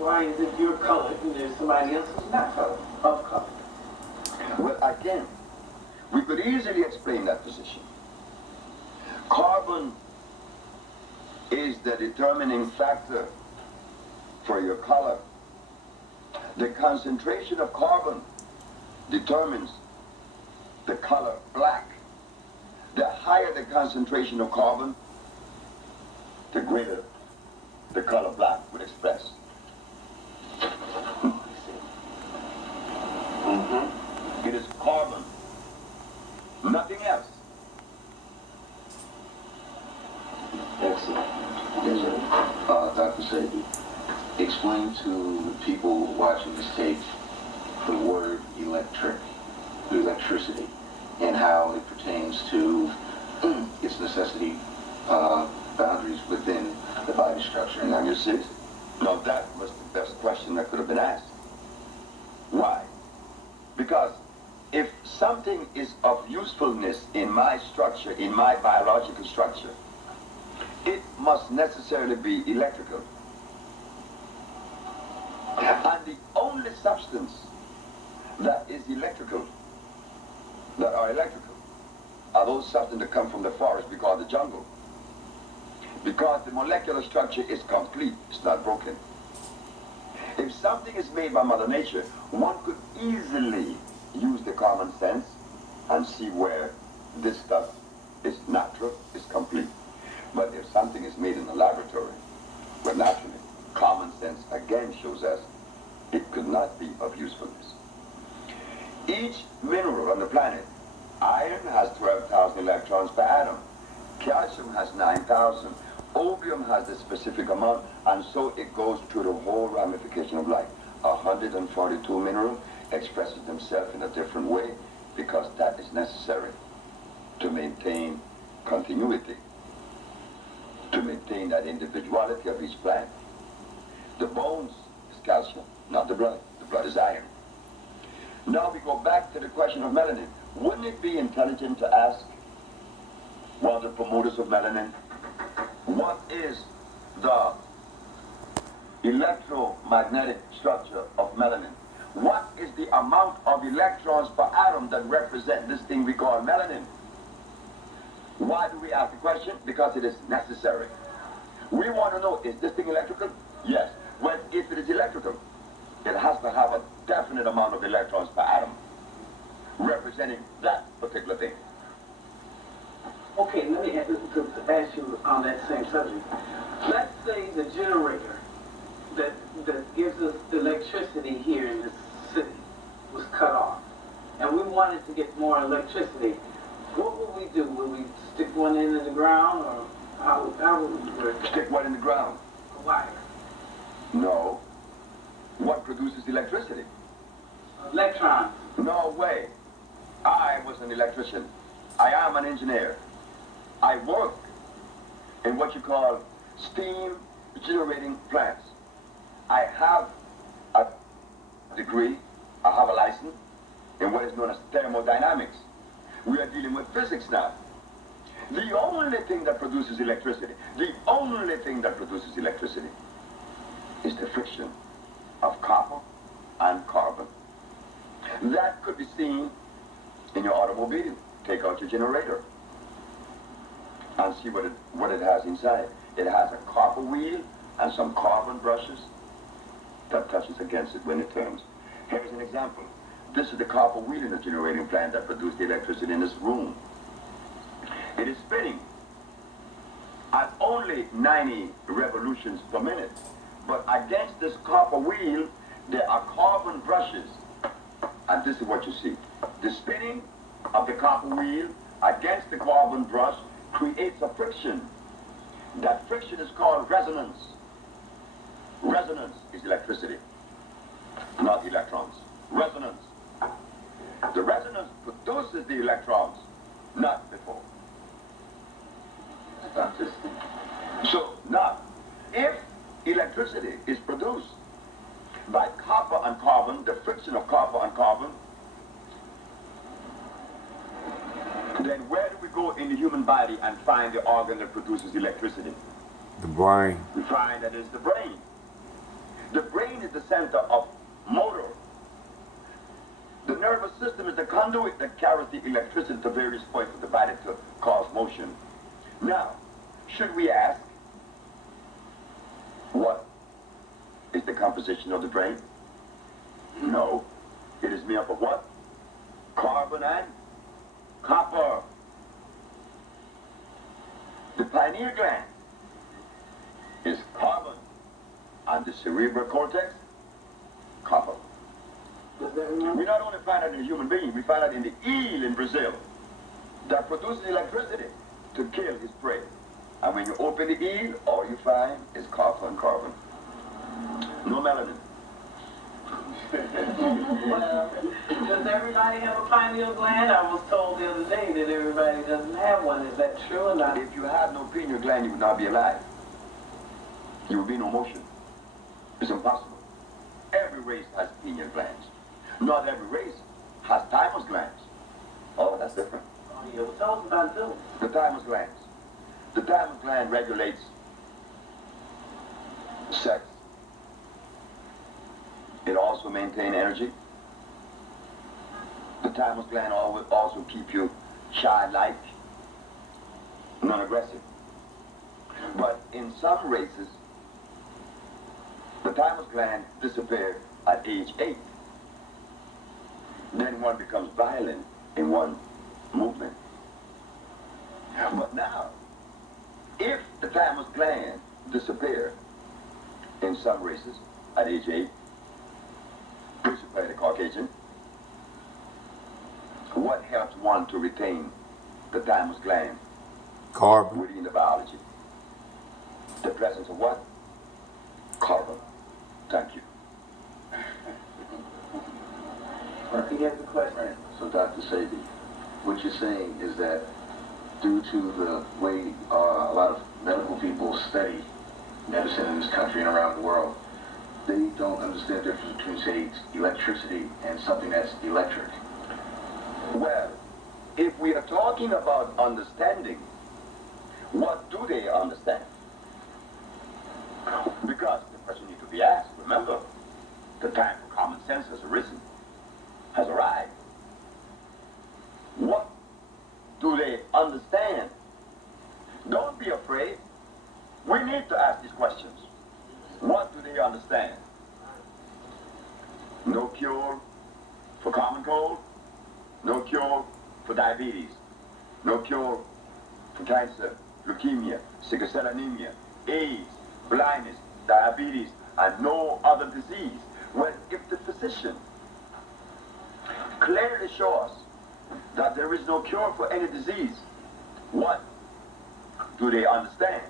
why is it you're colored and there's somebody else who's not colored, of color? Well, again, we could easily explain that position. Carbon is the determining factor for your color. The concentration of carbon determines the color black. The higher the concentration of carbon, the greater the color black would express. It is carbon, nothing else. Excellent. Yes, sir. Dr. Sebi, explain to the people watching this tape the word electricity, and how it pertains to its necessity boundaries within the body structure. Now you see, now that was the best question that could have been asked. Why? Because if something is of usefulness in my structure, in my biological structure, it must necessarily be electrical. And the only substance that is electrical, that are electrical, are those substances that come from the forest we call the jungle. Because the molecular structure is complete, it's not broken. If something is made by Mother Nature, one could easily use the common sense and see where this stuff is natural, is complete. But if something is made in the laboratory, well, naturally, common sense again shows us it could not be of usefulness. Each mineral on the planet, iron has 12,000 electrons per atom, calcium has 9,000, opium has a specific amount, and so it goes through the whole ramification of life. 142 minerals expresses themselves in a different way because that is necessary to maintain continuity, to maintain that individuality of each plant. The bones is calcium, not the blood. The blood is iron. Now we go back to the question of melanin. Wouldn't it be intelligent to ask one of the promoters of melanin, what is the electromagnetic structure of melanin? What is the amount of electrons per atom that represent this thing we call melanin? Why do we ask the question? Because it is necessary. We want to know, is this thing electrical? Yes. Well, if it is electrical, it has to have a definite amount of electrons per atom representing that particular thing. Okay, let me ask you on that same subject. Let's say the generator that gives us electricity here in this city was cut off, and we wanted to get more electricity. What would we do? Would we stick one in the ground, or how would we work? Stick one in the ground? A wire. No. What produces electricity? Electrons. No way. I was an electrician. I am an engineer. I work in what you call steam generating plants. I have a degree, I have a license in what is known as thermodynamics. We are dealing with physics now. The only thing that produces electricity, is the friction of copper and carbon. That could be seen in your automobile. Take out your generator and see what it has inside. It has a copper wheel and some carbon brushes that touches against it when it turns. Here's an example. This is the copper wheel in the generating plant that produced the electricity in this room. It is spinning at only 90 revolutions per minute. But against this copper wheel, there are carbon brushes. And this is what you see. The spinning of the copper wheel against the carbon brush creates a friction. That friction is called resonance. Resonance is electricity, not electrons. Resonance. The resonance produces the electrons, not before. So now, if electricity is produced by copper and carbon, the friction of copper and carbon, then where do we go in the human body and find the organ that produces electricity? The brain. We find that it's the brain. The brain is the center of motor. The nervous system is the conduit that carries the electricity to various points of the body to cause motion. Now, should we ask, what is the composition of the brain? No. It is made up of what? Carbon and copper. The pineal gland is carbon, and the cerebral cortex, copper. We not only find that in a human being, we find that in the eel in Brazil that produces electricity to kill his prey. And when you open the eel, all you find is copper and carbon. No melanin. Well, does everybody have a pineal gland? I was told the other day that everybody doesn't have one. Is that true or not? If you had no pineal gland, you would not be alive. You would be no motion. It's impossible. Every race has pineal glands. Not every race has thymus glands. Oh, that's different. Oh, yeah, well, tell us about those. The thymus glands. The thymus gland regulates sex. It also maintains energy. The thymus gland will also keep you childlike, non-aggressive. But in some races, the thymus gland disappears at age 8. Then one becomes violent in one movement. But now, if the thymus gland disappears in some races at age 8, principally the Caucasian, what helps one to retain the thymus gland? Carbon. Within the biology. The presence of what? Carbon. Thank you. He has a question. Right. So, Dr. Sebi, what you're saying is that due to the way a lot of medical people study medicine in this country and around the world, they don't understand the difference between, say, electricity and something that's electric. Well, if we are talking about understanding, what do they understand? Because the question needs to be asked. Remember, the time for common sense has arisen, has arrived. What do they understand? Don't be afraid. We need to ask these questions. What do they understand? No cure for common cold, no cure for diabetes, no cure for cancer, leukemia, sickle cell anemia, AIDS, blindness, diabetes, and no other disease. Well, if the physician clearly shows us that there is no cure for any disease, what do they understand?